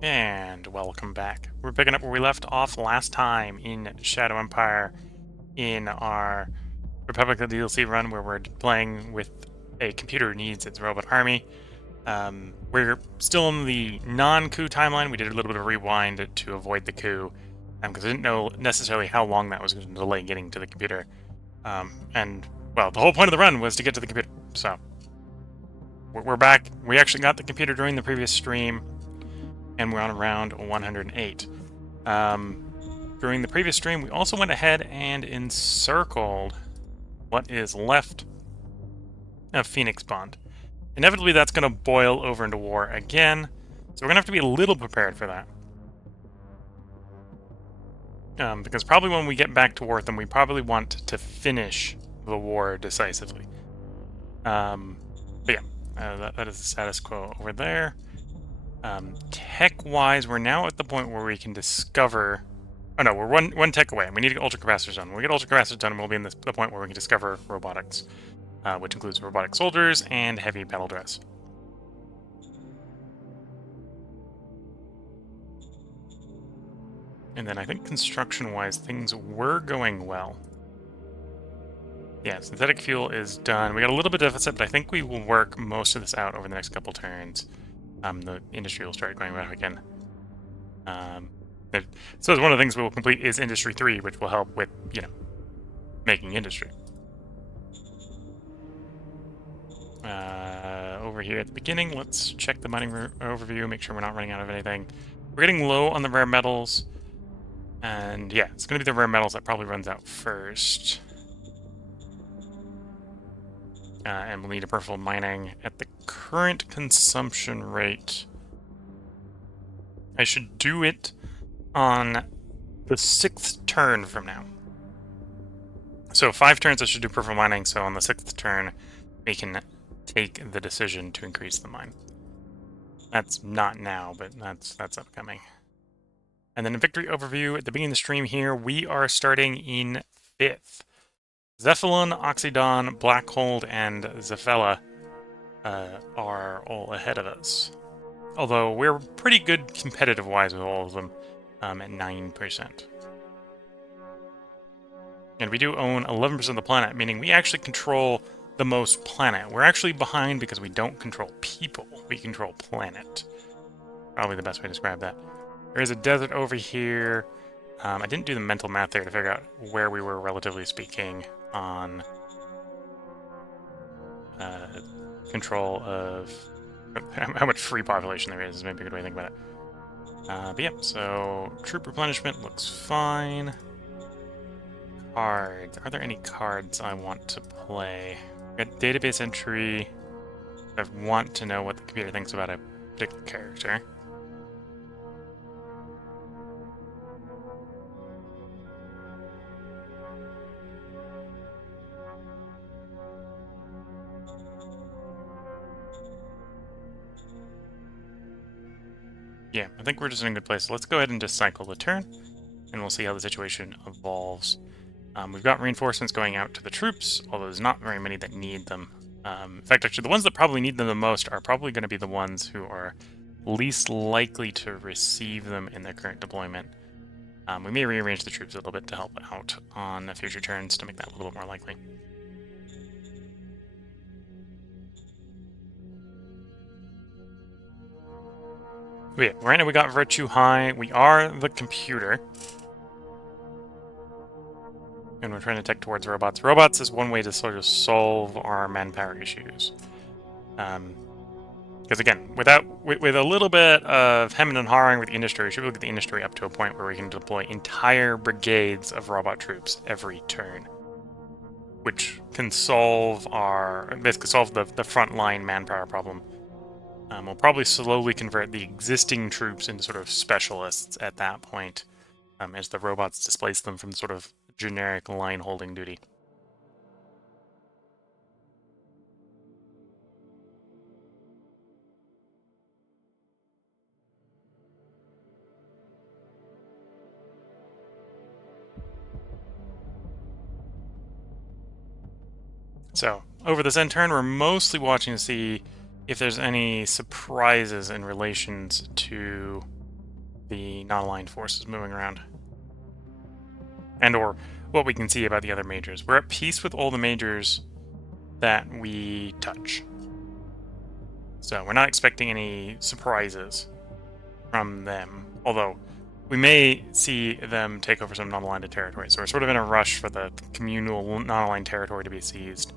And welcome back. We're picking up where we left off last time in Shadow Empire in our Republic DLC run where we're playing with a computer who needs its robot army. We're still in the non-coup timeline. We did a little bit of a rewind to avoid the coup because I didn't know necessarily how long that was going to delay getting to the computer. Well, the whole point of the run was to get to the computer. So we're back. We actually got the computer during the previous stream, and we're on round 108. During the previous stream, we also went ahead and encircled what is left of Phoenix Bond. Inevitably, that's going to boil over into war again, so we're going to have to be a little prepared for that. Because probably when we get back to Wortham, we probably want to finish the war decisively. But yeah, that is the status quo over there. Tech-wise, we're now at the point where we can discover... Oh no, we're one tech away. We need to get ultra capacitors done. When we get ultra capacitors done, we'll be in the point where we can discover robotics, which includes robotic soldiers and heavy battle dress. And then I think construction-wise, things were going well. Yeah, synthetic fuel is done. We got a little bit of deficit, but I think we will work most of this out over the next couple turns. The industry will start going back again. So one of the things we will complete is Industry 3, which will help with, making industry. Over here at the beginning, let's check the mining overview, make sure we're not running out of anything. We're getting low on the rare metals, and yeah, it's going to be the rare metals that probably runs out first. And we'll need a peripheral mining. At the current consumption rate, I should do it on the 6th turn from now. So 5 turns I should do peripheral mining, so on the 6th turn we can take the decision to increase the mine. That's not now, but that's upcoming. And then in victory overview, at the beginning of the stream here, we are starting in 5th. Zephyllon, Oxydon, Blackhold, and Zephella are all ahead of us. Although we're pretty good competitive-wise with all of them at 9%. And we do own 11% of the planet, meaning we actually control the most planet. We're actually behind because we don't control people. We control planet. Probably the best way to describe that. There is a desert over here. I didn't do the mental math there to figure out where we were, relatively speaking, on control of how much free population there is maybe a good way to think about it. But yeah, so troop replenishment looks fine. Cards. Are there any cards I want to play? Got database entry. I want to know what the computer thinks about a particular character. Yeah, I think we're just in a good place. Let's go ahead and just cycle the turn, and we'll see how the situation evolves. We've got reinforcements going out to the troops, although there's not very many that need them. In fact, actually, the ones that probably need them the most are probably going to be the ones who are least likely to receive them in their current deployment. We may rearrange the troops a little bit to help out on future turns to make that a little bit more likely. Yeah, right now we got Virtue High. We are the computer. And we're trying to tech towards robots. Robots is one way to sort of solve our manpower issues. Because again, with a little bit of hemming and hawing with the industry, we should look at the industry up to a point where we can deploy entire brigades of robot troops every turn, which can basically solve the frontline manpower problem. We'll probably slowly convert the existing troops into sort of specialists at that point, as the robots displace them from sort of generic line holding duty. So, over this end turn, we're mostly watching to see if there's any surprises in relations to the non-aligned forces moving around. And or what we can see about the other majors. We're at peace with all the majors that we touch. So we're not expecting any surprises from them. Although we may see them take over some non-aligned territory. So we're sort of in a rush for the communal non-aligned territory to be seized.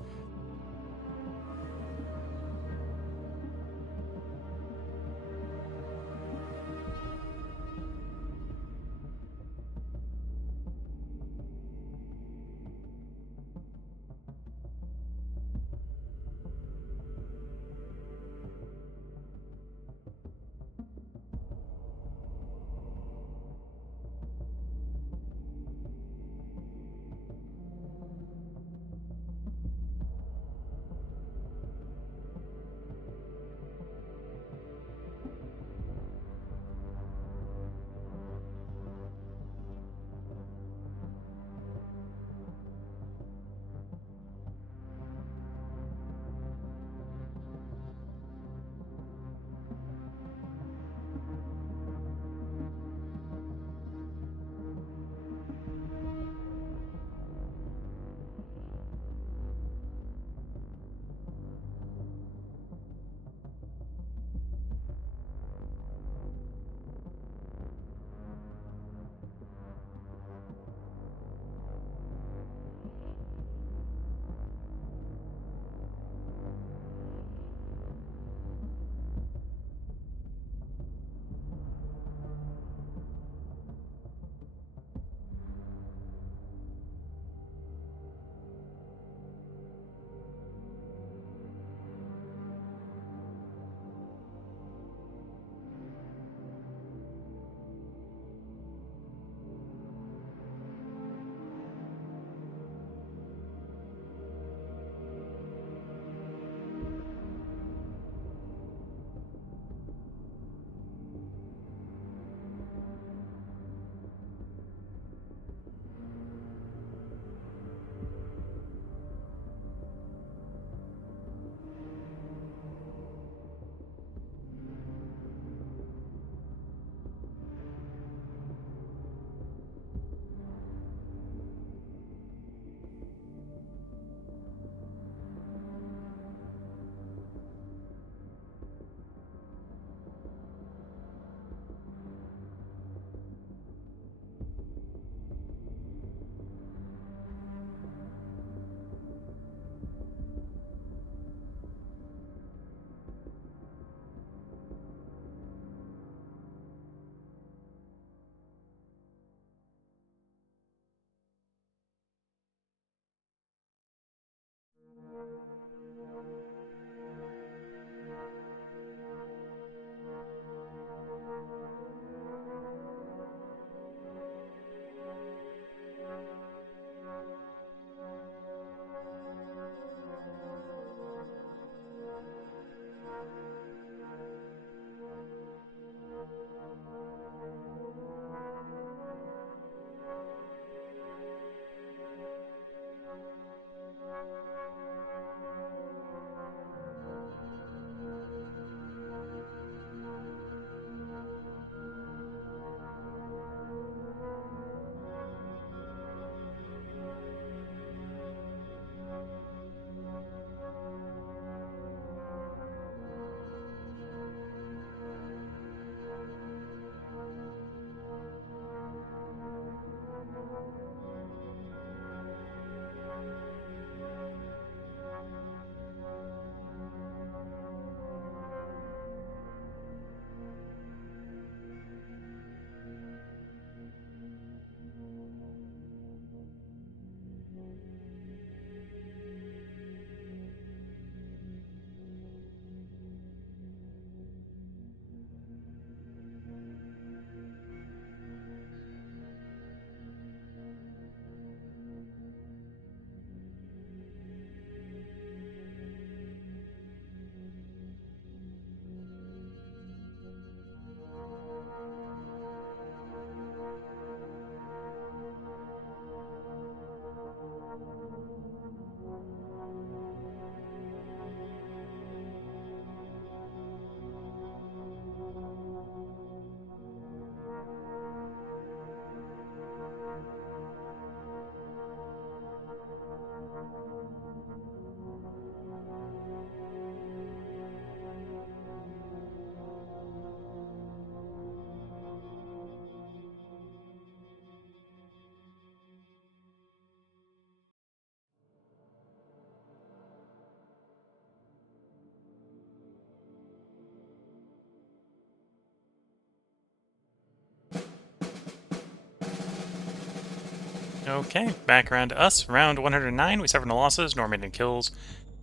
Okay, back around to us. Round 109, we suffered no losses, nor made any kills.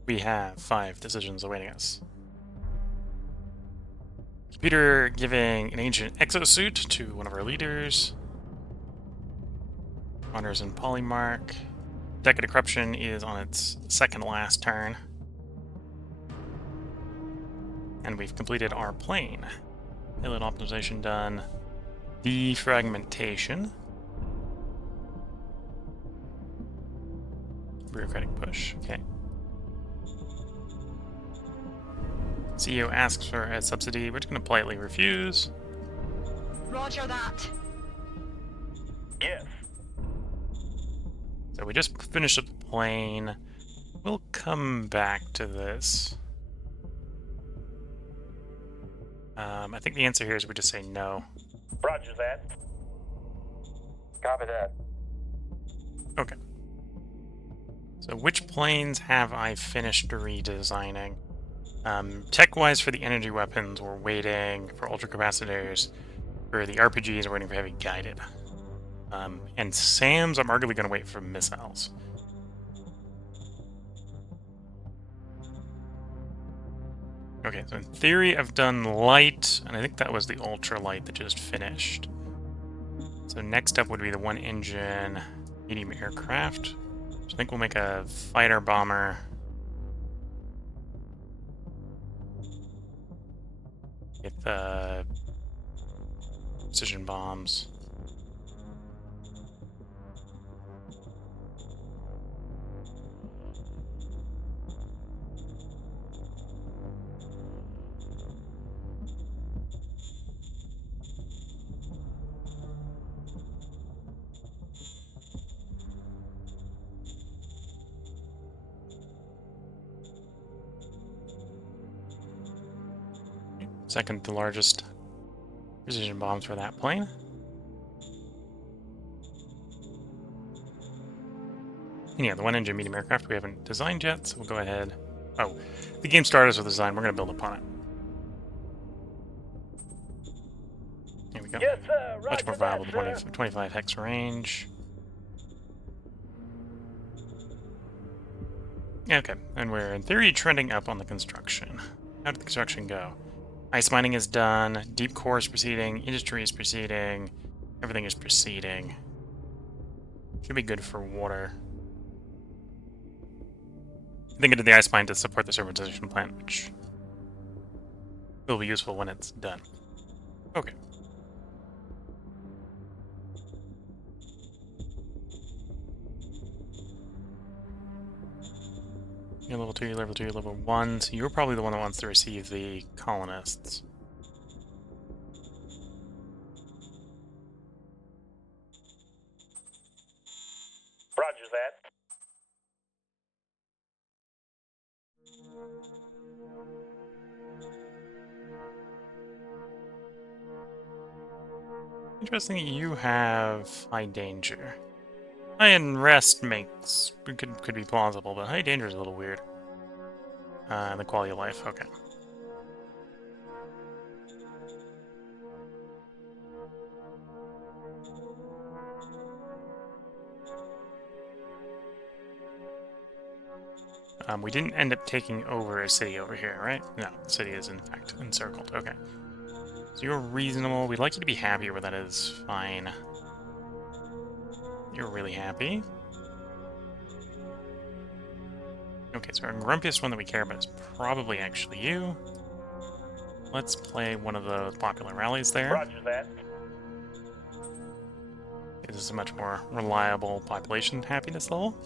We have 5 decisions awaiting us. Computer giving an ancient exosuit to one of our leaders. Honors and Polymark. Decade of Corruption is on its second last turn. And we've completed our plane. Payload optimization done. Defragmentation. Bureaucratic push. Okay. CEO asks for a subsidy. We're just going to politely refuse. Roger that. Yes. So we just finished up the plane. We'll come back to this. I think the answer here is we just say no. Roger that. Copy that. Okay. So which planes have I finished redesigning? Tech-wise, for the energy weapons, we're waiting for ultracapacitors. For the RPGs, we're waiting for heavy guided. And SAMs, I'm arguably going to wait for missiles. Okay, so in theory, I've done light, and I think that was the ultralight that just finished. So next up would be the one-engine medium aircraft. So I think we'll make a fighter bomber. With precision bombs. Second to largest precision bombs for that plane. And yeah, the one-engine medium aircraft we haven't designed yet, so we'll go ahead. Oh, the game started us with a design. We're going to build upon it. Here we go. Yes, sir. Roger Much more viable. that, 25 hex range. Okay, and we're in theory trending up on the construction. How did the construction go? Ice mining is done, deep core is proceeding, industry is proceeding, everything is proceeding. Should be good for water. I think I did the ice mine to support the serpentization plant, which will be useful when it's done. Okay. You're level 2, you're level 2, you're level 1, so you're probably the one that wants to receive the colonists. Roger that. Interesting that you have high danger. High unrest makes could be plausible, but high danger is a little weird. The quality of life, okay. We didn't end up taking over a city over here, right? No, the city is in fact encircled. Okay. So you're reasonable. We'd like you to be happy where that is. Fine. You're really happy. Okay, so our grumpiest one that we care about is probably actually you. Let's play one of the popular rallies there. Roger that. This is a much more reliable population happiness level.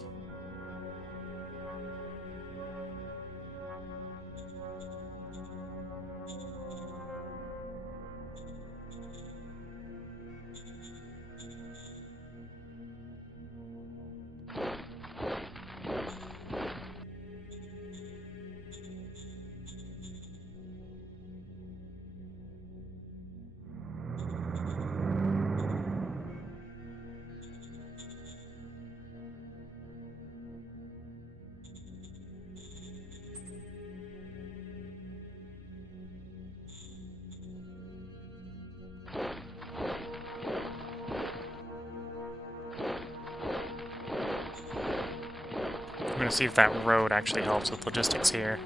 going to see if that road actually helps with logistics here.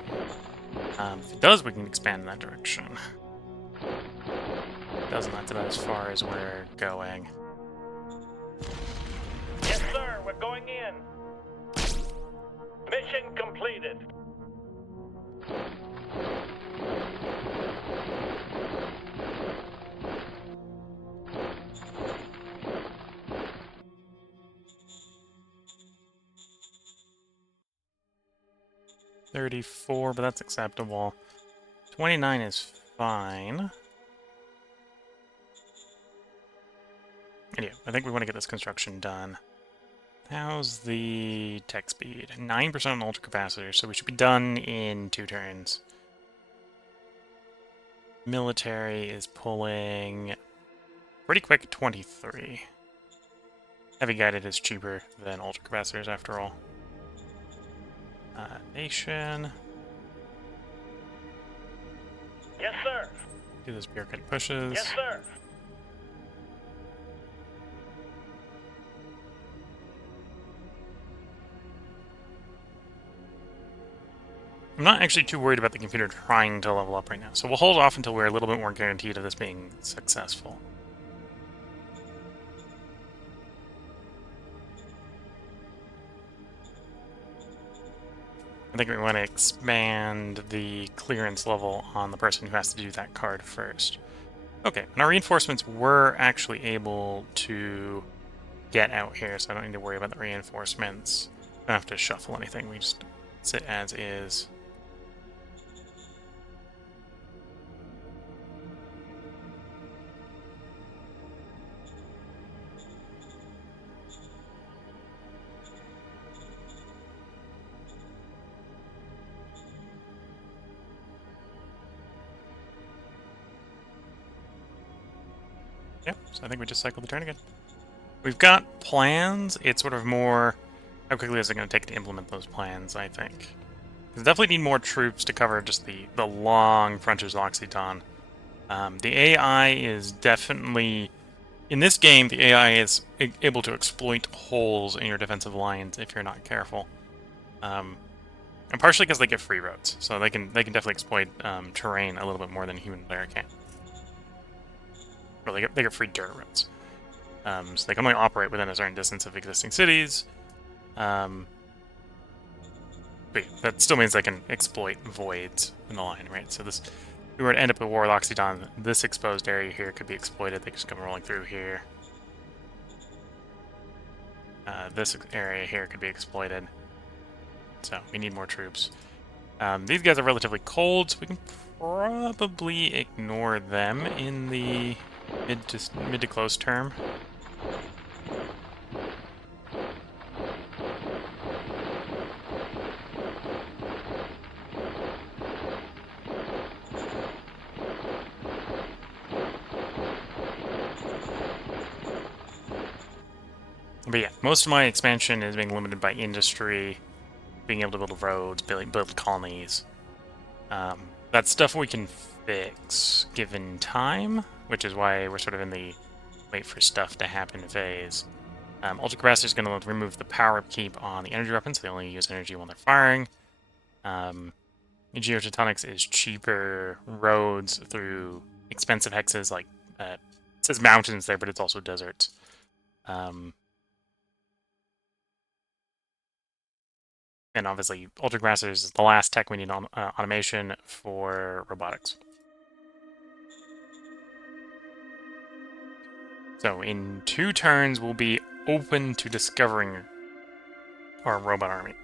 If it does, we can expand in that direction. If it doesn't, that's about as far as we're going. Yes, sir. We're going in. Mission completed. $34, but that's acceptable. 29 is fine. Anyway, I think we want to get this construction done. How's the tech speed? 9% on ultra capacitor, so we should be done in 2 turns. Military is pulling pretty quick at 23. Heavy guided is cheaper than ultra capacitors after all. Nation. Yes, sir. Do those bureaucratic pushes. Yes, sir. I'm not actually too worried about the computer trying to level up right now, so we'll hold off until we're a little bit more guaranteed of this being successful. I think we want to expand the clearance level on the person who has to do that card first. Okay, and our reinforcements were actually able to get out here, so I don't need to worry about the reinforcements. I don't have to shuffle anything, we just sit as is. Yep, so I think we just cycled the turn again. We've got plans. It's sort of more how quickly is it going to take to implement those plans, I think. Because definitely need more troops to cover just the long frontiers of Occitan. The AI is definitely... In this game, the AI is able to exploit holes in your defensive lines if you're not careful. And partially because they get free roads, so they can definitely exploit terrain a little bit more than a human player can. Well, they get free dirt roads. So they can only operate within a certain distance of existing cities. But yeah, that still means they can exploit voids in the line, right? So this, if we were to end up at war with Occitan, this exposed area here could be exploited. They just come rolling through here. This area here could be exploited. So we need more troops. These guys are relatively cold, so we can probably ignore them in the mid to close term. But yeah, most of my expansion is being limited by industry, being able to build roads, build colonies. That's stuff we can fix given time, which is why we're sort of in the wait for stuff to happen phase. Ultra capacitor is going to remove the power upkeep on the energy weapons, so they only use energy when they're firing. Geotectonics is cheaper roads through expensive hexes, like it says mountains there, but it's also deserts. And obviously, ultra capacitors is the last tech we need on automation for robotics. So in 2 turns, we'll be open to discovering our robot army.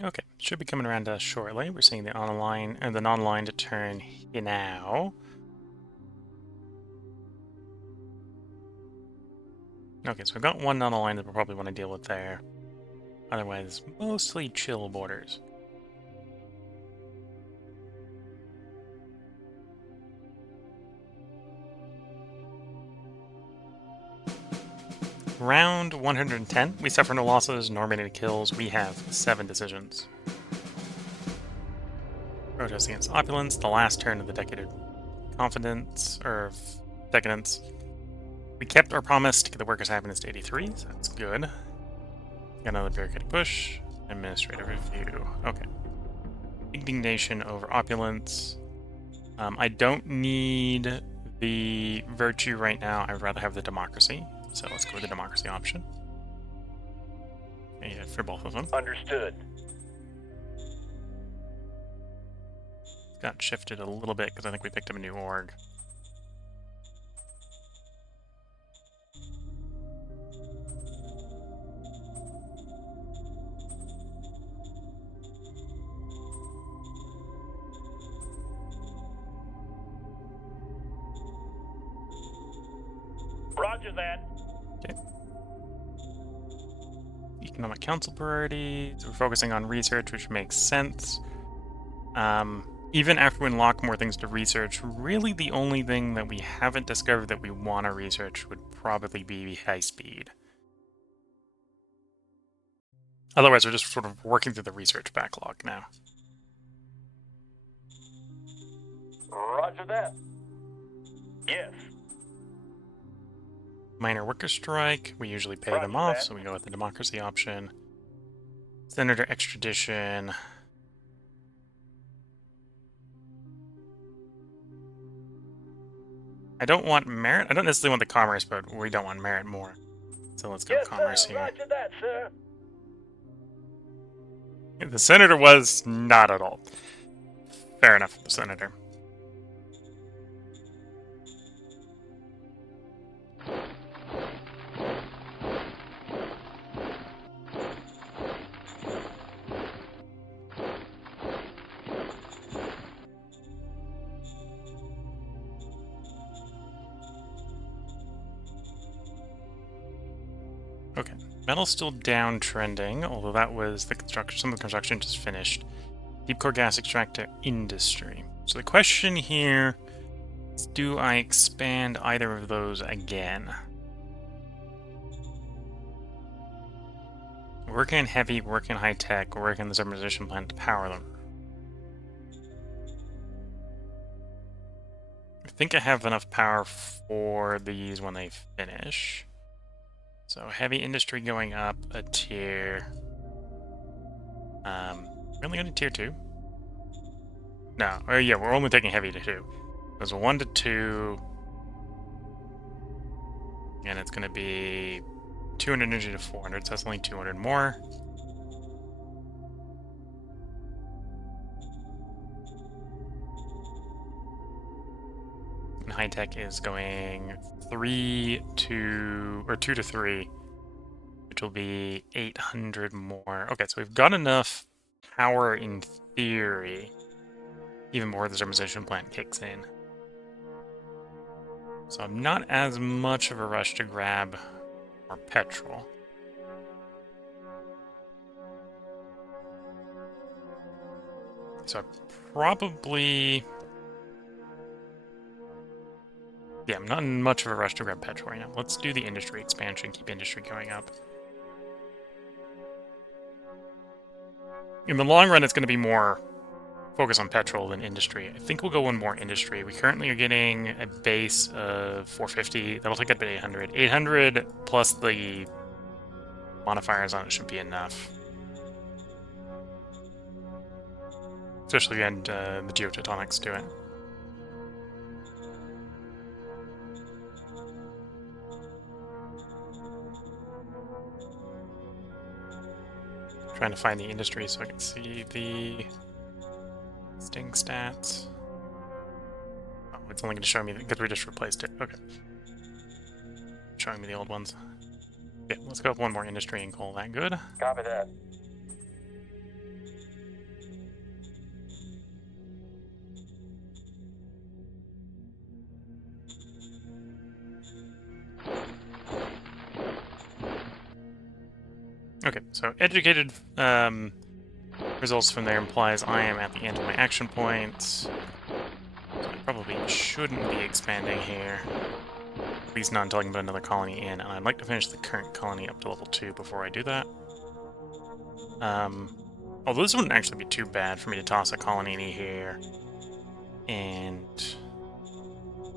Okay, should be coming around to us shortly. We're seeing the online and the non-line to turn here now. Okay, so we've got one non-line that we'll probably want to deal with there. Otherwise, mostly chill borders. Round 110. We suffer no losses, nor many kills. We have 7 decisions. Protest against opulence, the last turn of the Decade of Confidence, or Decadence. We kept our promise to get the workers' happiness to 83, so that's good. Got another bureaucratic push. Administrative review. Okay. Indignation over opulence. I don't need the virtue right now. I'd rather have the democracy. So let's go with the democracy option. Yeah, for both of them. Understood. Got shifted a little bit because I think we picked up a new org. Roger that. Okay. Economic Council priorities. We're focusing on research, which makes sense. Even after we unlock more things to research, really the only thing that we haven't discovered that we want to research would probably be high speed. Otherwise, we're just sort of working through the research backlog now. Roger that. Yes. Minor worker strike. We usually pay them Roger off, that. so we go with the democracy option. Senator extradition. I don't want merit. I don't necessarily want the commerce, but we don't want merit more. So let's go Yes, commerce sir. here. Roger that, sir. The senator was not at all. Fair enough, the senator. Okay, metal's still downtrending, although that was the construction. Some of the construction just finished. Deep core gas extractor industry. So the question here is, do I expand either of those again? Working on heavy, working on high tech, working on the submersion plant to power them. I think I have enough power for these when they finish. So heavy industry going up a tier. We're only going to tier 2. No, oh yeah, we're only taking heavy to 2. There's a 1 to 2. And it's going to be 200 energy to 400, so that's only 200 more. And high tech is going 2 to 3, which will be 800 more. Okay, so we've got enough power in theory, even before the thermization plant kicks in. So I'm not as much of a rush to grab more petrol. So I probably... Yeah, I'm not in much of a rush to grab petrol right now. Let's do the industry expansion, keep industry going up. In the long run, it's going to be more focus on petrol than industry. I think we'll go one more industry. We currently are getting a base of 450. That'll take up to 800. 800 plus the modifiers on it should be enough. Especially if you add the geotectonics to it. Trying to find the industry so I can see the sting stats. Oh, it's only going to show me because we just replaced it. Okay. Showing me the old ones. Yeah, let's go with one more industry and call that good. Copy that. Okay, so educated results from there implies I am at the end of my action points. So I probably shouldn't be expanding here. At least not until I can put another colony in, and I'd like to finish the current colony up to level 2 before I do that. Although this wouldn't actually be too bad for me to toss a colony in here and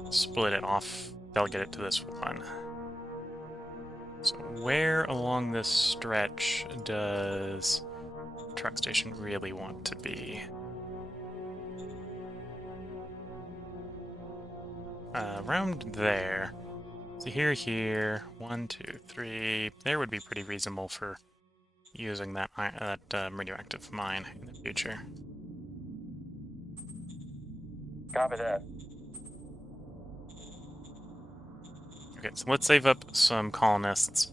split it off, delegate it to this one. So where along this stretch does the truck station really want to be? Around there. So here, 1, 2, 3. There would be pretty reasonable for using that radioactive mine in the future. Copy that. Okay, so let's save up some colonists.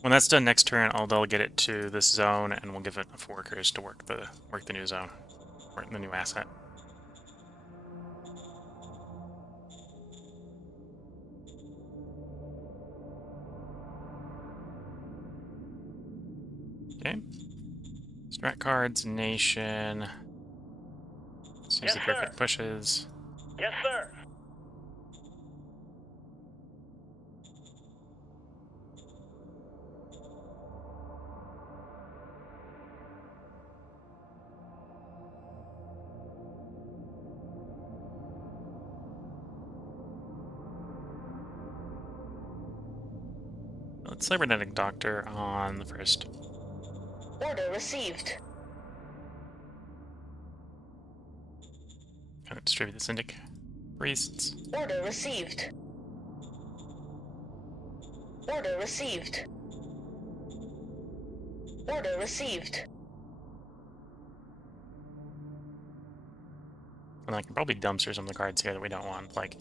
When that's done next turn, I'll delegate it to this zone, and we'll give it enough workers to work the new zone, work the new asset. Okay. Strat cards, nation. Let's use the perfect pushes. Yes, sir. Let's cybernetic doctor on the first. Order received. Kind of distribute the syndicate priests. Order received. Order received. Order received. And I can probably dumpster some of the cards here that we don't want. Like,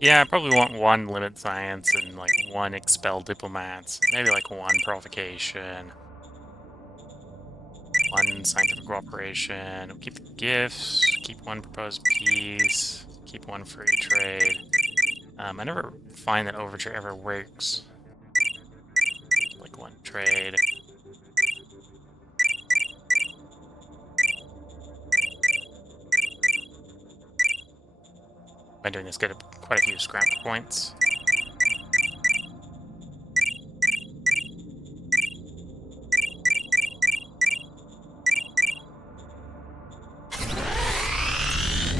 yeah, I probably want 1 limit science and like 1 expel diplomats. Maybe like 1 provocation. 1 scientific cooperation. We'll keep the gifts. Keep 1 proposed peace. Keep 1 free trade. I never find that overture ever works. Like 1 trade. By doing this, get quite a few scrap points.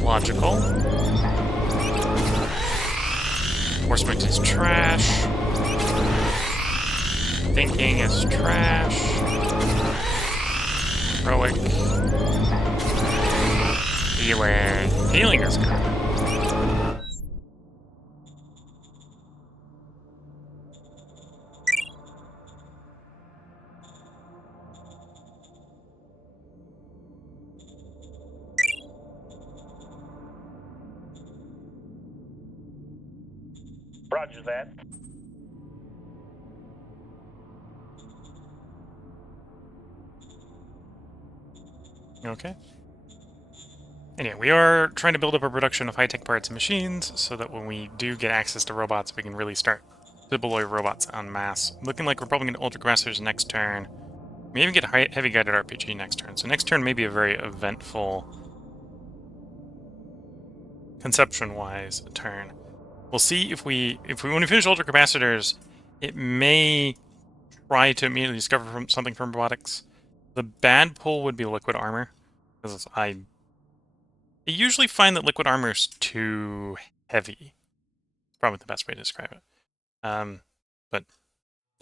Logical. Enforcement is trash. Thinking is trash. Heroic. Healing. Healing is good. Roger that. Okay. Anyway, we are trying to build up a production of high-tech parts and machines so that when we do get access to robots, we can really start to deploy robots en masse. Looking like we're probably going to Ultra Grassers next turn. We even get Heavy Guided RPG next turn. So next turn may be a very eventful, conception-wise, turn. We'll see if when we finish Ultra Capacitors, it may try to immediately discover something from robotics. The bad pull would be liquid armor, because I usually find that liquid armor is too heavy. It's probably the best way to describe it. But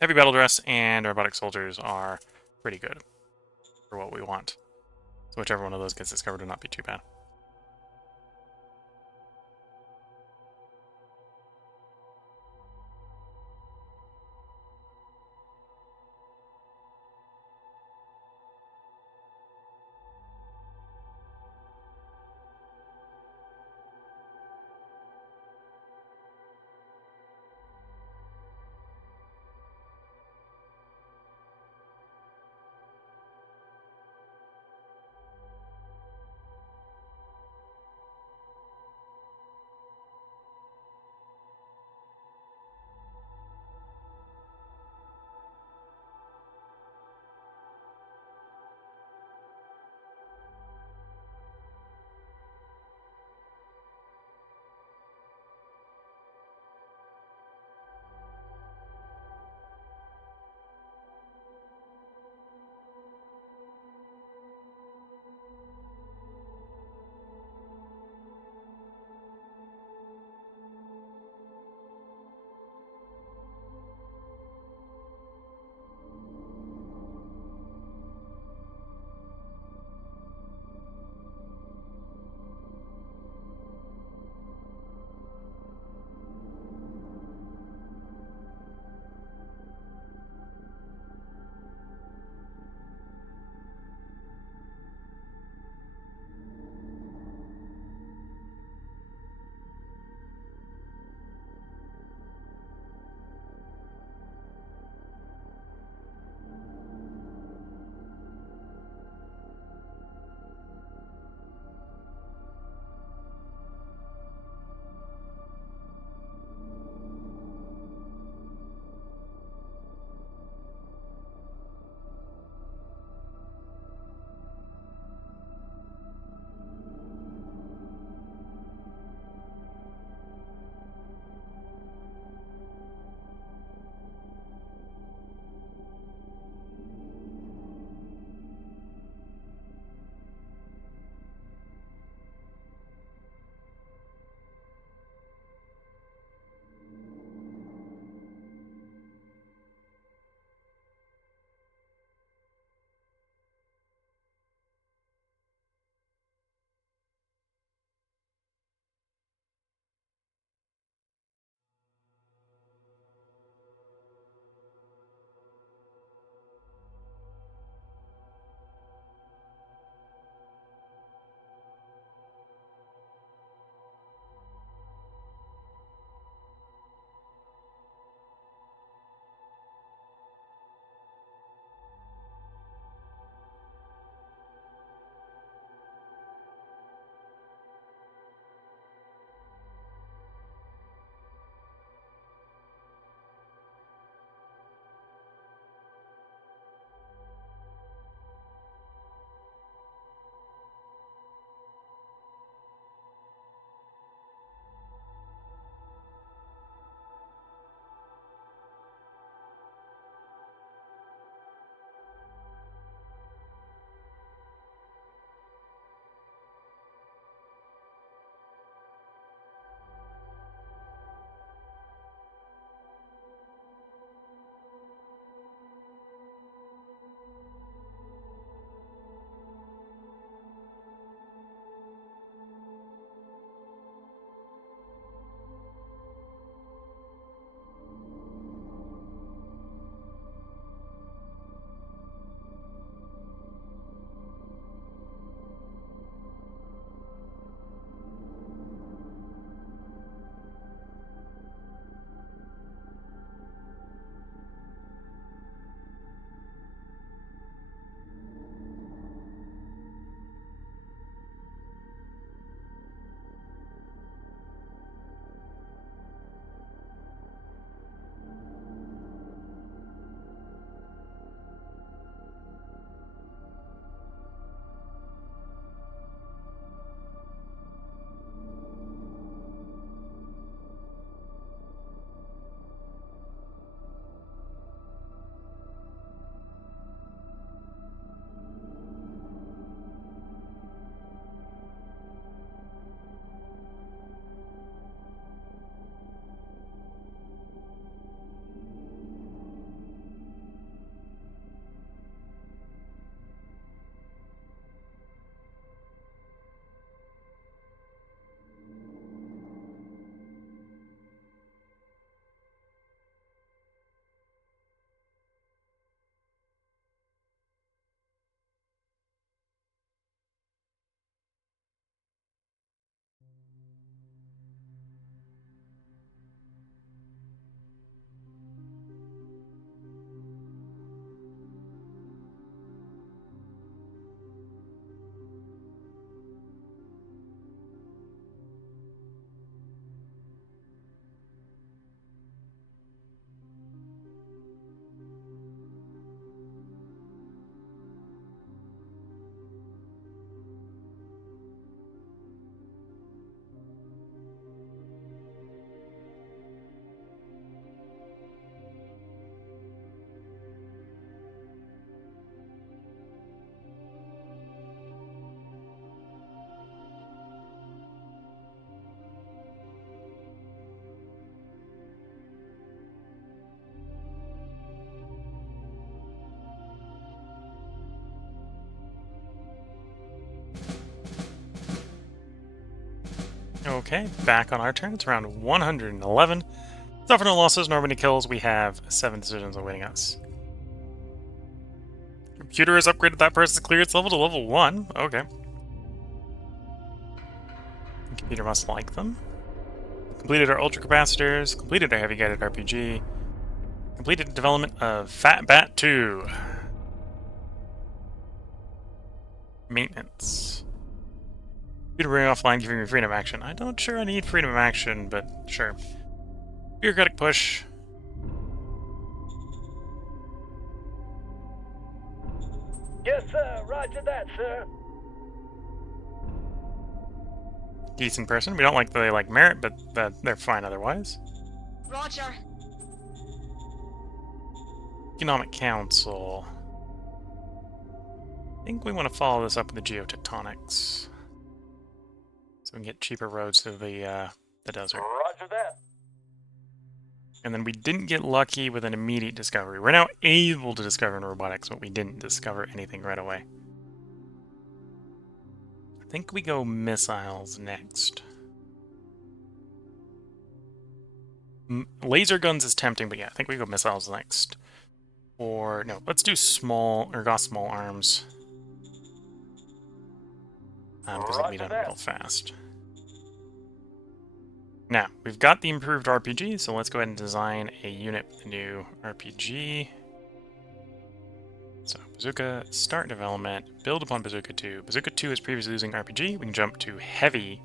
heavy battle dress and robotic soldiers are pretty good for what we want. So whichever one of those gets discovered would not be too bad. Okay, back on our turn. It's around 111. Suffer no losses, nor many kills. We have 7 decisions awaiting us. Computer has upgraded that person's clearance level to level 1. Okay. The computer must like them. Completed our ultra capacitors. Completed our heavy guided RPG. Completed development of Fat Bat 2. Maintenance. Computer bring offline, giving me freedom of action. I don't sure I need freedom of action, but sure. Bureaucratic push. Yes, sir. Roger that, sir. Decent person. We don't like that they like merit, but they're fine otherwise. Roger. Economic Council. I think we want to follow this up with the geotectonics. So we can get cheaper roads to the desert. Roger that. And then we didn't get lucky with an immediate discovery. We're now able to discover in robotics, but we didn't discover anything right away. I think we go missiles next. Laser guns is tempting, but yeah, I think we go missiles next. Or, no, let's do small arms. Because it'll be done real fast. Now, we've got the improved RPG, so let's go ahead and design a unit with the new RPG. So, Bazooka, start development, build upon Bazooka 2. Bazooka 2 is previously using RPG. We can jump to Heavy.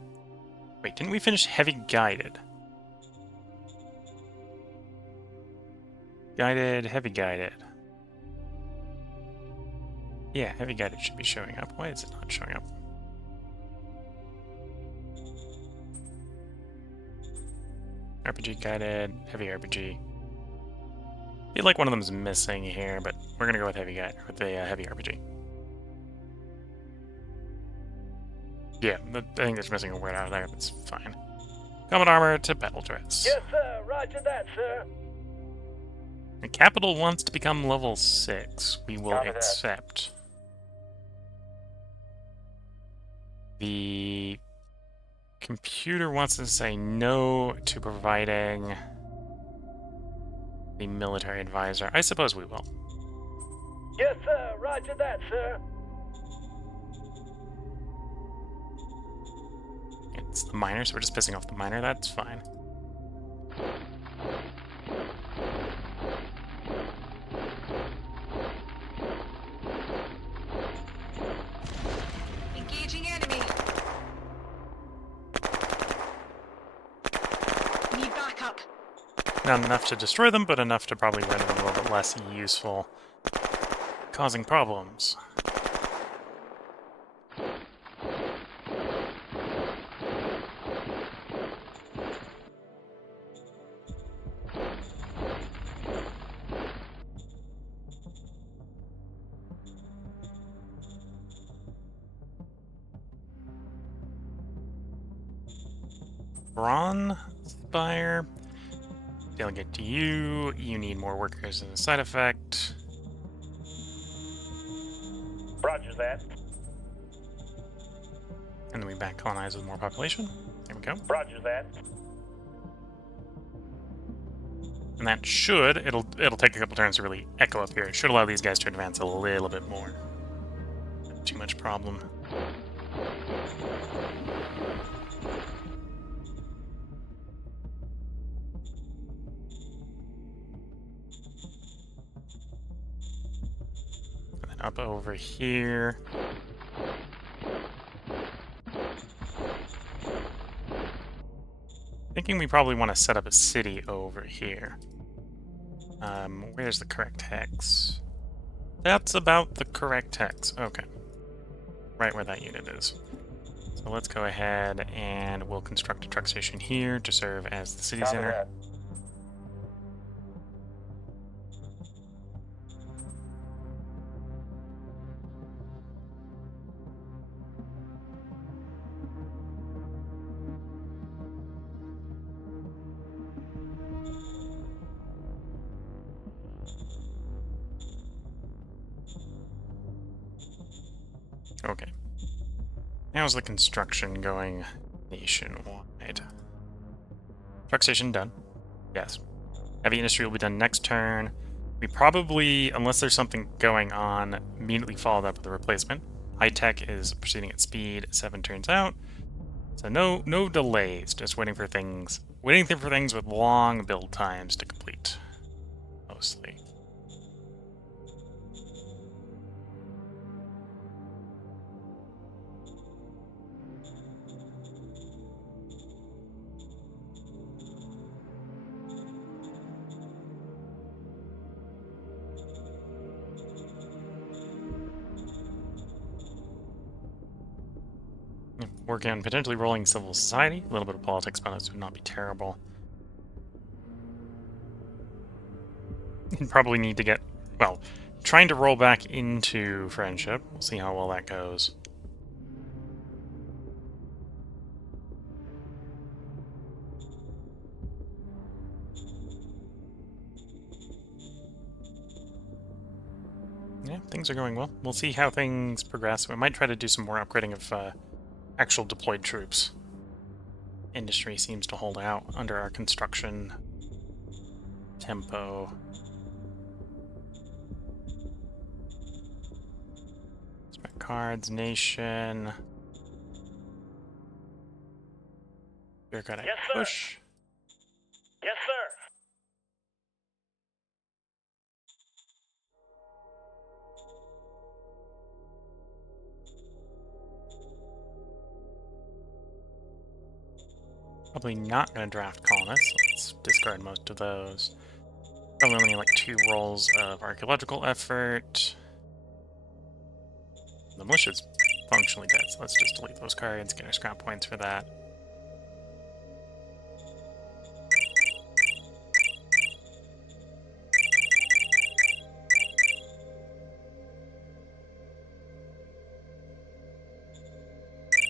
Wait, didn't we finish Heavy Guided? Guided, Heavy Guided. Yeah, Heavy Guided should be showing up. Why is it not showing up? RPG Guided, Heavy RPG. I feel like one of them is missing here, but we're gonna go with Heavy Guide, with the Heavy RPG. Yeah, I think there's missing a word out of there, that's fine. Combat armor to battle dress. Yes, sir. Roger that, sir. The capital wants to become level 6. We will Copy that. accept. The computer wants to say no to providing the military advisor. I suppose we will. Yes, sir. Roger that, sir. It's the miner, so we're just pissing off the miner. That's fine. Engaging enemy. Need backup. Not enough to destroy them, but enough to probably render them a little bit less useful, causing problems. Bron Spire. Delegate to you. You need more workers as a side effect. Roger that. And then we back colonize with more population. There we go. Roger that. And that should, it'll take a couple turns to really echo up here. It should allow these guys to advance a little bit more. Not too much problem. And then up over here. Thinking we probably want to set up a city over here. Where's the correct hex? That's about the correct hex. Okay. Right where that unit is. So let's go ahead and we'll construct a truck station here to serve as the city Copy center. that. Okay. How's the construction going nationwide? Alright. Truck station done. Yes. Heavy industry will be done next turn. We probably, unless there's something going on, immediately followed up with a replacement. High tech is proceeding at speed 7 turns out. So no delays, just waiting for things with long build times to complete. Mostly. Working on potentially rolling civil society. A little bit of politics, but this would not be terrible. Probably need to get, well, trying to roll back into friendship. We'll see how well that goes. Yeah, things are going well. We'll see how things progress. We might try to do some more upgrading of actual deployed troops. Industry seems to hold out under our construction tempo. Spec cards, nation. Bureaucratic Yes, sir. push. Yes, sir. Probably not going to draft colonists. Let's discard most of those. Probably only like 2 rolls of archaeological effort. The militia's functionally dead, so let's just delete those cards, get our scrap points for that.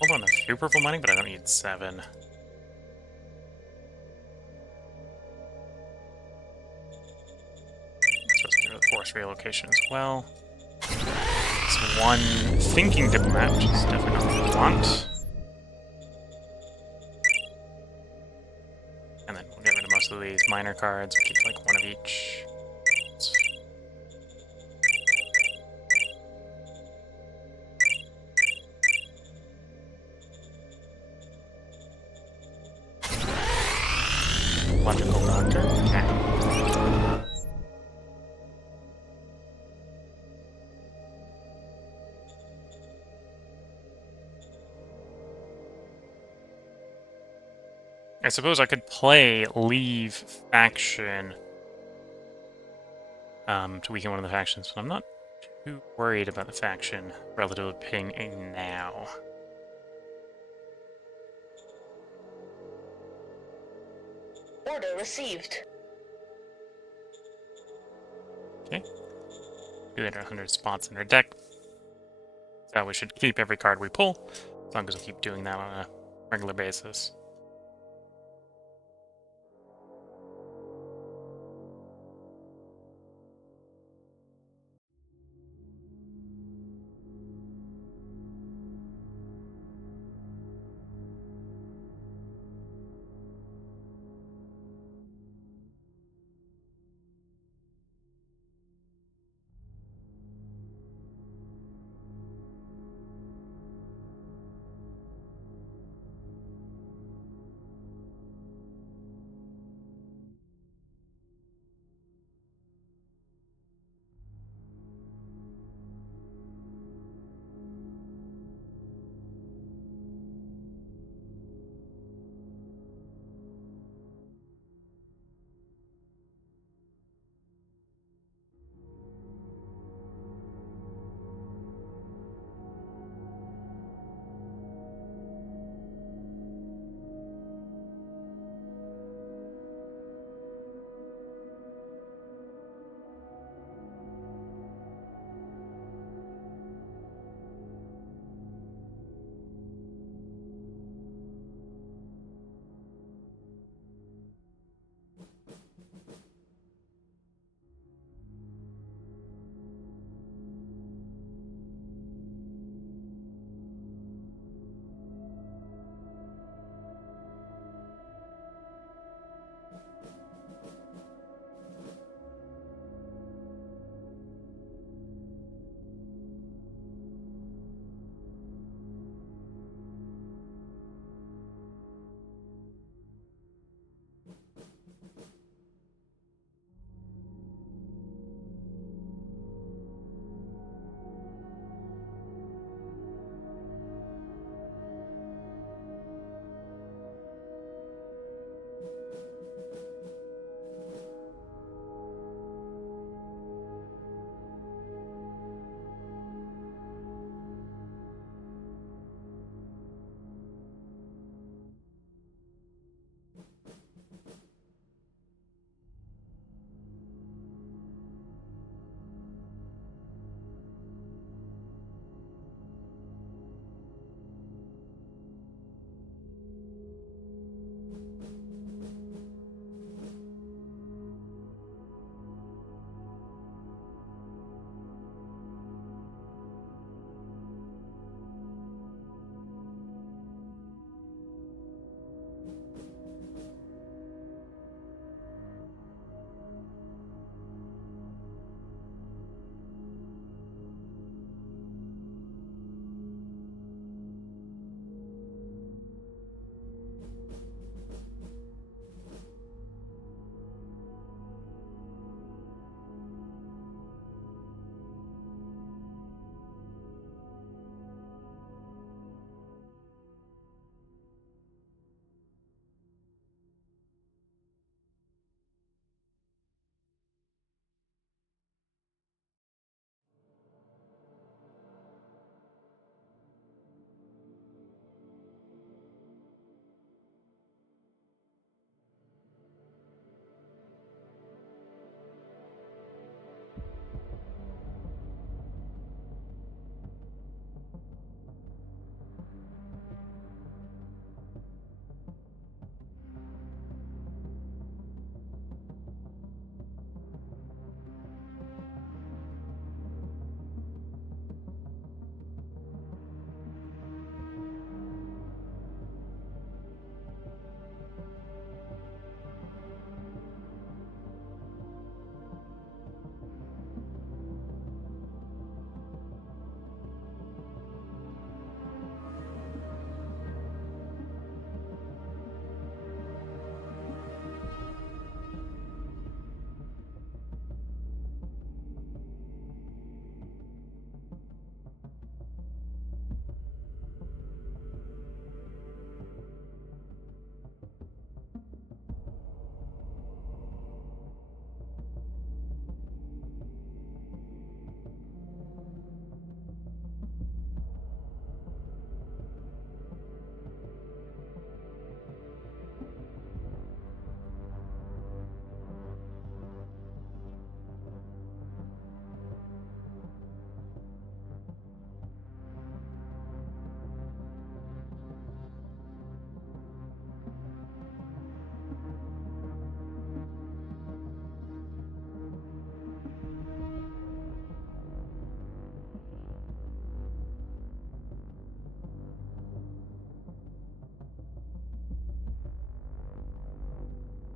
Hold on a few purple money, but I don't need 7. Supposed to get rid of force relocation as well. It's 1 thinking diplomat, which is definitely not what we want. And then we'll get rid of most of these minor cards. We'll keep like 1 of each. Logical doctor. Okay. I suppose I could play leave faction to weaken one of the factions, but I'm not too worried about the faction relative to ping now. Order received. Okay. 200 spots in our deck. So we should keep every card we pull, as long as we keep doing that on a regular basis.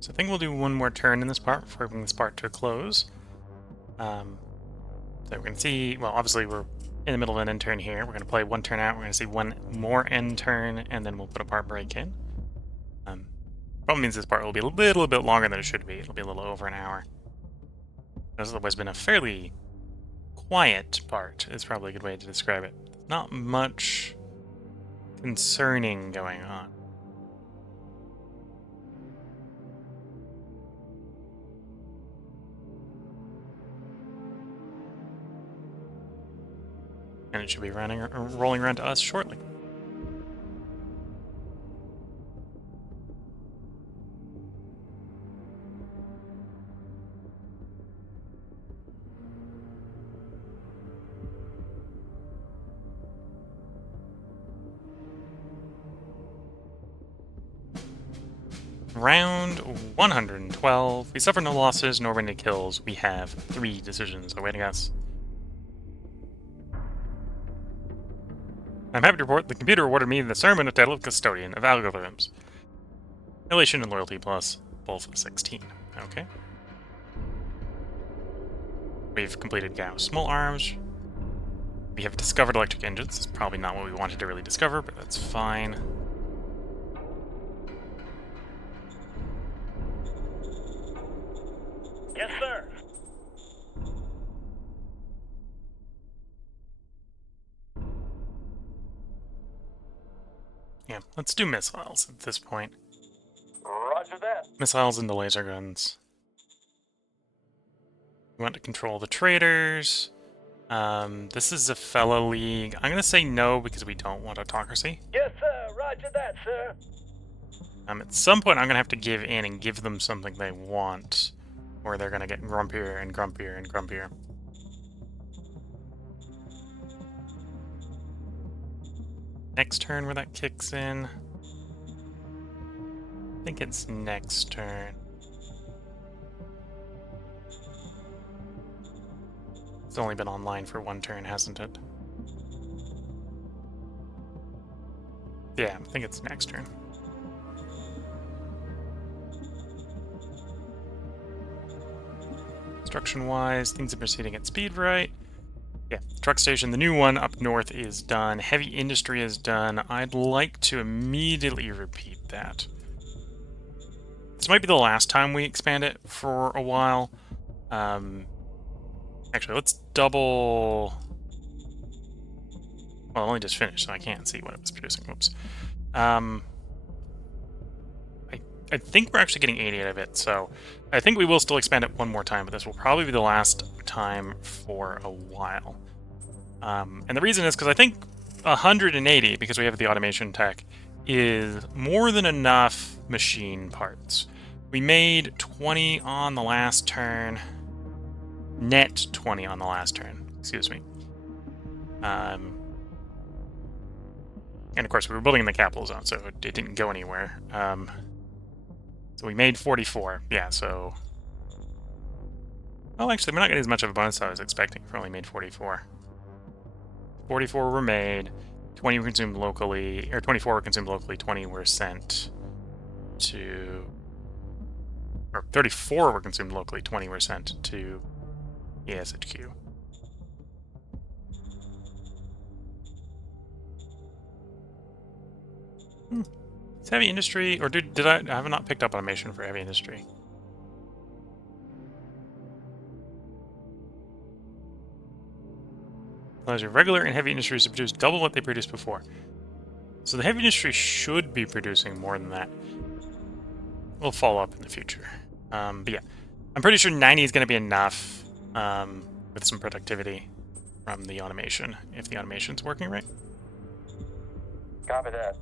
So I think we'll do one more turn in this part before we bring this part to a close. So we're going to see, well, obviously we're in the middle of an end turn here. We're going to play one turn out. We're going to see one more end turn, and then we'll put a part break in. Probably means this part will be a little bit longer than it should be. It'll be a little over an hour. This has otherwise been a fairly quiet part, is probably a good way to describe it. Not much concerning going on. And it should be rolling around to us shortly. Round 112. We suffer no losses nor any kills. We have 3 decisions awaiting us. I'm happy to report the computer awarded me the ceremonial title of Custodian of Algorithms. Elation and Loyalty Plus, both 16. Okay. We've completed Gauss Small Arms. We have discovered electric engines. It's probably not what we wanted to really discover, but that's fine. Yes, sir. Yeah, let's do missiles at this point. Roger that. Missiles into laser guns. We want to control the traders. This is a fellow league. I'm going to say no because we don't want autocracy. Yes, sir. Roger that, sir. At some point I'm going to have to give in and give them something they want, or they're going to get grumpier and grumpier and grumpier. Next turn where that kicks in. I think it's next turn. It's only been online for 1 turn, hasn't it? Yeah, I think it's next turn. Construction-wise, things are proceeding at speed, right? Yeah, truck station, the new one up north is done. Heavy industry is done. I'd like to immediately repeat that. This might be the last time we expand it for a while. Actually, let's double... Well, it only just finished, so I can't see what it was producing. Whoops. I think we're actually getting 80 out of it, so I think we will still expand it one more time, but this will probably be the last time for a while. And the reason is because I think 180, because we have the automation tech, is more than enough machine parts. We made 20 on the last turn. Net 20 on the last turn, excuse me. And of course, we were building in the capital zone, so it didn't go anywhere. So we made 44, yeah, so... Well, actually, we're not getting as much of a bonus as I was expecting. We only made 44. 44 were made, 20 were consumed locally, or 24 were consumed locally, 20 were sent to... Or 34 were consumed locally, 20 were sent to ESHQ. It's heavy industry, or did I have not picked up automation for heavy industry? Allows your regular and heavy industries to produce double what they produced before. So the heavy industry should be producing more than that. We'll follow up in the future. But yeah, I'm pretty sure 90 is going to be enough with some productivity from the automation, if the automation's working right. Copy that.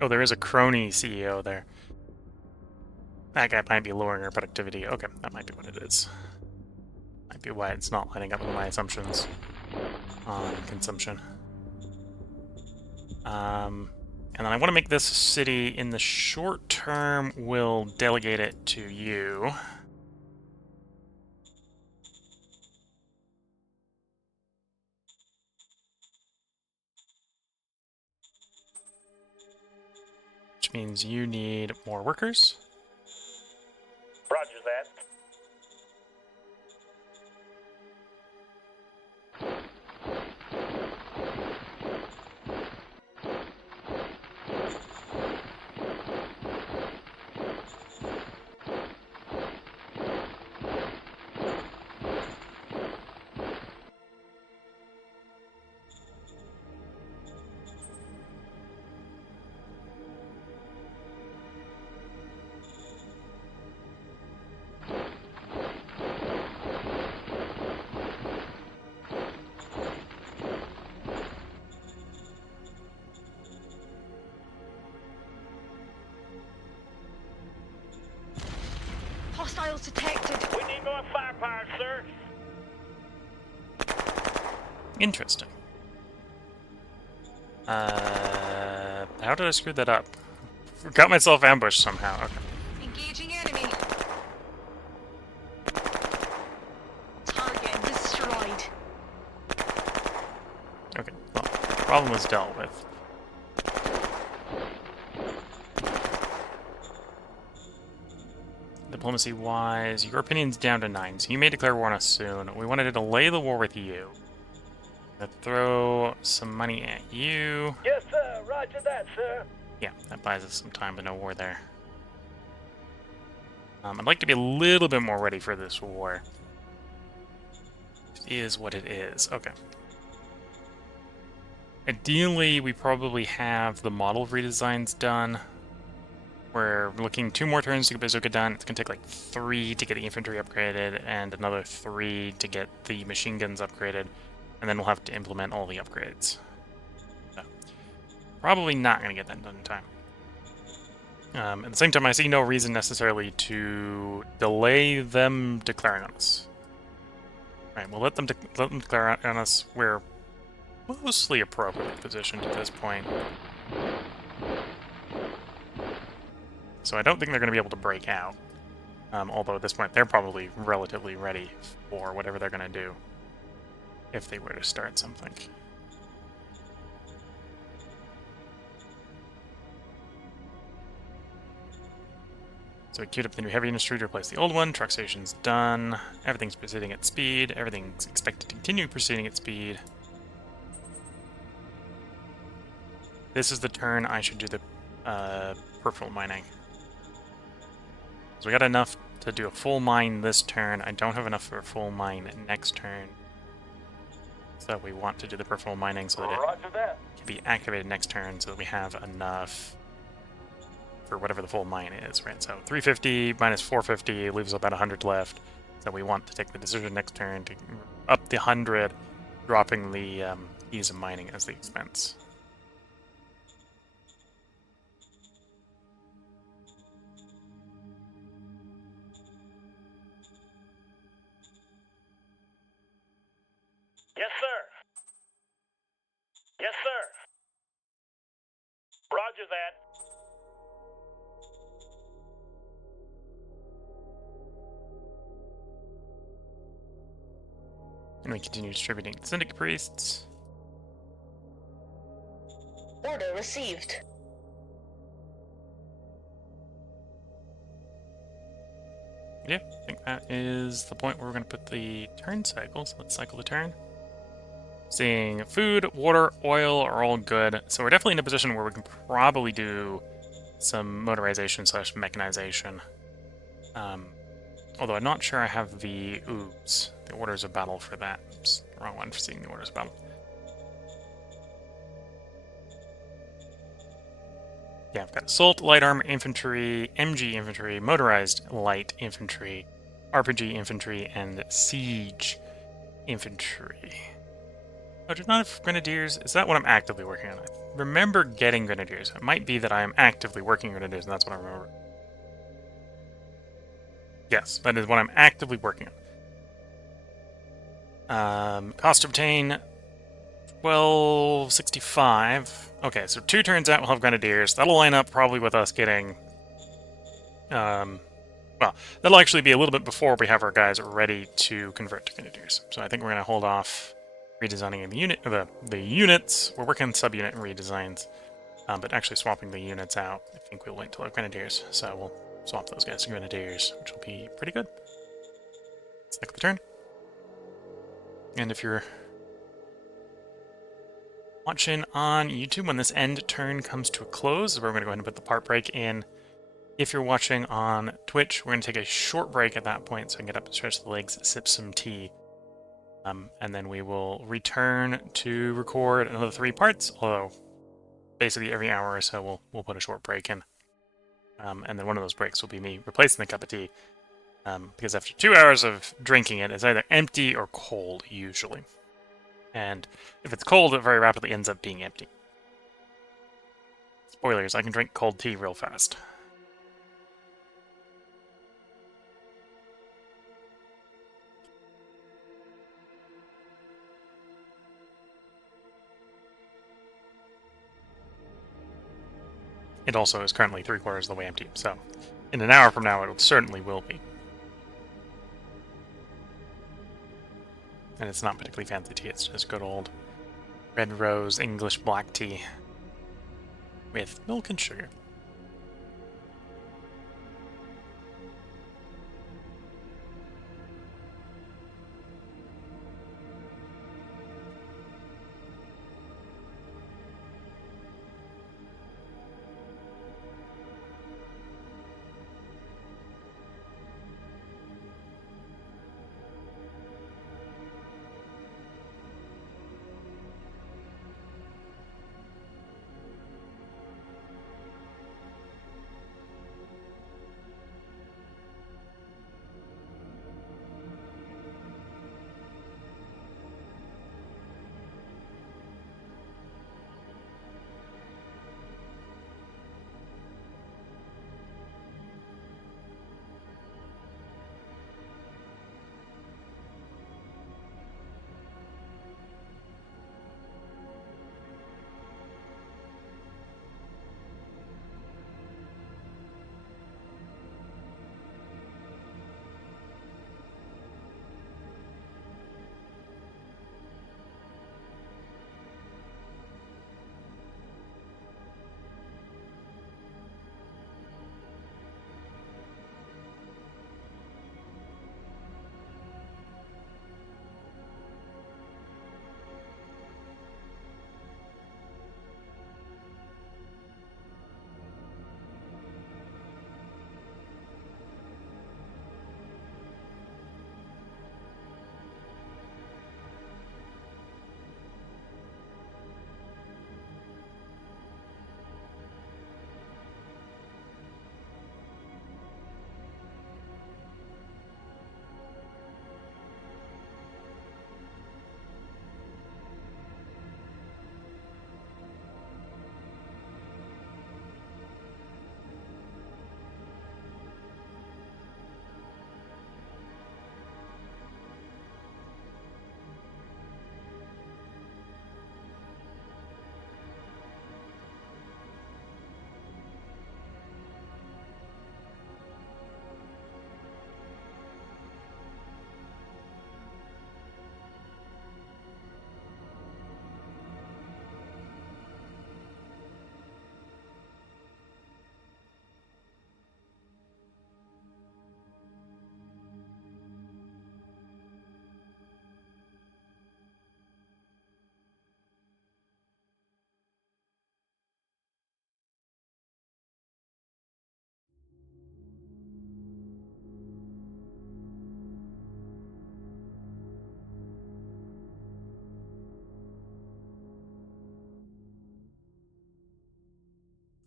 Oh, there is a crony CEO there. That guy might be lowering our productivity. Okay, that might be what it is. Might be why it's not lining up with my assumptions on consumption. And then I want to make this a city in the short term. We'll delegate it to you. Which means you need more workers. Roger that. Hostiles detected. We need more firepower, sir. Interesting. How did I screw that up? Got myself ambushed somehow. Okay. Engaging enemy. Target destroyed. Okay. Well, problem was dealt with. Diplomacy-wise, your opinion's down to 9, so you may declare war on us soon. We wanted to delay the war with you. Throw some money at you. Yes, sir. Roger that, sir. Yeah, that buys us some time, but no war there. I'd like to be a little bit more ready for this war. It is what it is. Okay. Ideally, we probably have the model redesigns done. We're looking 2 more turns to get Bazooka done. It's going to take like 3 to get the infantry upgraded, and another 3 to get the machine guns upgraded, and then we'll have to implement all the upgrades. So, probably not going to get that done in time. At the same time, I see no reason necessarily to delay them declaring on us. Alright, we'll let them declare on us. We're mostly appropriately positioned at this point. So I don't think they're going to be able to break out. Although at this point, they're probably relatively ready for whatever they're going to do. If they were to start something. So we queued up the new heavy industry to replace the old one. Truck station's done. Everything's proceeding at speed. Everything's expected to continue proceeding at speed. This is the turn I should do the peripheral mining. So we got enough to do a full mine this turn. I don't have enough for a full mine next turn. So we want to do the peripheral mining so that it can be activated next turn so that we have enough for whatever the full mine is, right? So 350 minus 450 leaves about 100 left. So we want to take the decision next turn to up the 100, dropping the ease of mining as the expense. Yes, sir. Yes, sir. Roger that. And we continue distributing syndicate priests. Order received. Yeah, I think that is the point where we're going to put the turn cycle. So let's cycle the turn. Seeing food, water, oil are all good. So we're definitely in a position where we can probably do some motorization / mechanization. Although I'm not sure I have the oops, the orders of battle for that. Oops, wrong one for seeing the orders of battle. Yeah, I've got assault, light armor infantry, MG infantry, motorized light infantry, RPG infantry, and siege infantry. Oh, do not have grenadiers? Is that what I'm actively working on? I remember getting grenadiers. It might be that I am actively working grenadiers, and that's what I remember. Yes, that is what I'm actively working on. Cost to obtain 1265. Okay, so 2 turns out we'll have Grenadiers. That'll line up probably with us getting... well, that'll actually be a little bit before we have our guys ready to convert to Grenadiers. So I think we're going to hold off redesigning the units. We're working on subunit redesigns, but actually swapping the units out, I think we'll wait till our Grenadiers. So we'll swap those guys to Grenadiers, which will be pretty good. Stick the turn. And if you're watching on YouTube, when this end turn comes to a close, we're going to go ahead and put the part break in. If you're watching on Twitch, we're going to take a short break at that point so I can get up and stretch the legs, sip some tea. And then we will return to record another 3 parts, although basically every hour or so we'll put a short break in. And then one of those breaks will be me replacing the cup of tea. Because after 2 hours of drinking it, it's either empty or cold, usually. And if it's cold, it very rapidly ends up being empty. Spoilers, I can drink cold tea real fast. It also is currently 3/4 of the way empty, so in an hour from now it certainly will be. And it's not particularly fancy tea, it's just good old red rose English black tea with milk and sugar.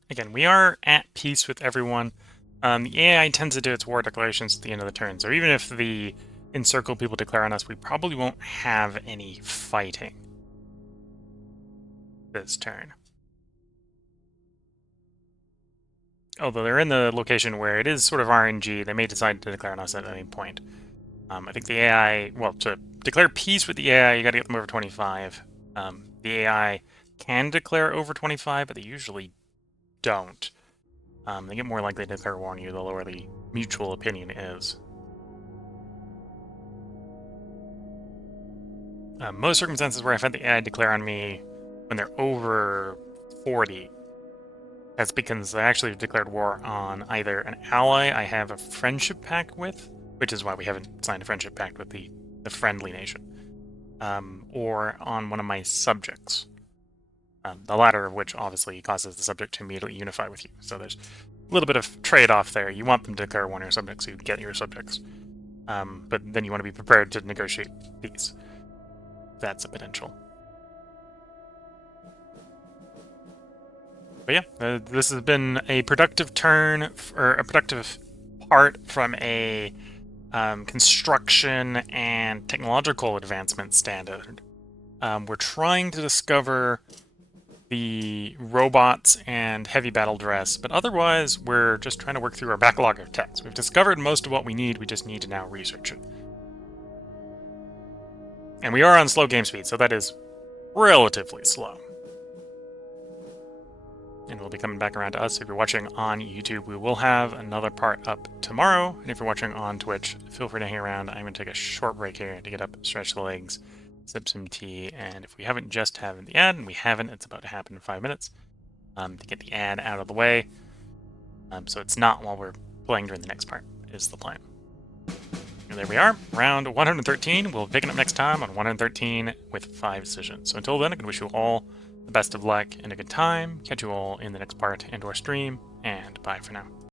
Again, we are at peace with everyone. The AI tends to do its war declarations at the end of the turn, so even if the encircled people declare on us, we probably won't have any fighting this turn. Although they're in the location where it is sort of RNG, they may decide to declare on us at any point. I think the AI, well, to declare peace with the AI, you gotta get them over 25. The AI can declare over 25, but they usually don't. They get more likely to declare war on you the lower the mutual opinion is. Most circumstances where I've had the AI declare on me when they're over 40, that's because I actually declared war on either an ally I have a friendship pact with, which is why we haven't signed a friendship pact with the friendly nation, or on one of my subjects. The latter of which obviously causes the subject to immediately unify with you. So there's a little bit of trade-off there. You want them to declare one of your subjects, so you get your subjects. But then you want to be prepared to negotiate peace. That's a potential. But yeah, this has been a productive turn, or a productive part from a construction and technological advancement standard. We're trying to discover the robots and heavy battle dress, but otherwise we're just trying to work through our backlog of techs. We've discovered most of what we need, we just need to now research it. And we are on slow game speed, so that is relatively slow. And we'll be coming back around to us. If you're watching on YouTube, we will have another part up tomorrow. And if you're watching on Twitch, feel free to hang around. I'm going to take a short break here to get up, stretch the legs, sip some tea, and if we haven't just had the ad, and we haven't, it's about to happen in 5 minutes, to get the ad out of the way. So it's not while we're playing during the next part, is the plan. And there we are, round 113. We'll pick it up next time on 113 with 5 decisions. So until then, I can wish you all the best of luck and a good time. Catch you all in the next part and/or stream, and bye for now.